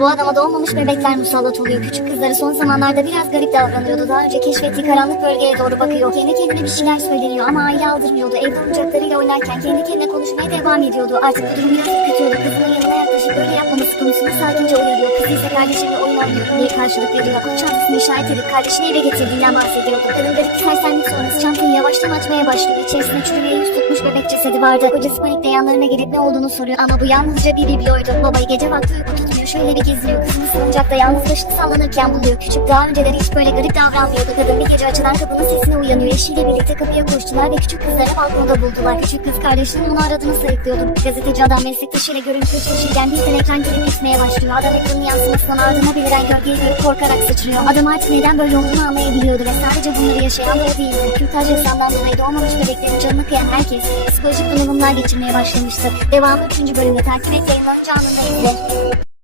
Bu adama doğmamış bebekler musallat oluyor. Küçük kızları son zamanlarda biraz garip davranıyordu. Daha önce keşfettiği karanlık bölgeye doğru bakıyor. Kendi kendine bir şeyler söyleniyor ama aile aldırmıyordu. Evde oyuncaklarıyla oynarken kendi kendine konuşmaya devam ediyordu. Artık bu durum biraz ürkütüyordu. Kızının yanına konusunu sakince uyarıyor. Kız ise kardeşimle oyun oynuyor diye karşılık veriyor. Çantasını işaret edip kardeşini eve getirdiğinden bahsediyordu. Kadın garip bir sersemlik sonrası çantayı yavaştan açmaya başlıyor. İçerisinde çürümeye yüz tutmuş bebek cesedi vardı. Kocası panikle yanlarına gelip ne olduğunu soruyor ama bu yalnızca bir bibloydu. Babayı gece vakti uyku tutmuyor. Şöyle bir geziyor. Kızını salıncakta yalnız başını sallanırken buluyor. Küçük daha önceleri hiç böyle garip davranmıyordu. Kadın bir gece açılan kapının sesine uyanıyor. Eşiyle birlikte kapıya koştular ve küçük kızları balkonda buldular. Küçük kız kardeşinin onu aradığını sayıklıyordu. Gazeteci adam meslektaşıyla görüntülü çalışırken birden ekran gelip gitmeye başlıyor. Adam ekranın yansımasından ardına beliren gölgeyi görüp korkarak sıçrıyor. Adam artık neden böyle olduğunu anlayabiliyordu ve sadece bunları yaşayan o değildi. Kürtaj yasağından dolayı doğmamış bebeklerin canını kıyan herkes psikolojik bunalımlar geçirmeye başlamıştı. Devamı 3. bölümde takip et yayınlanınca anında.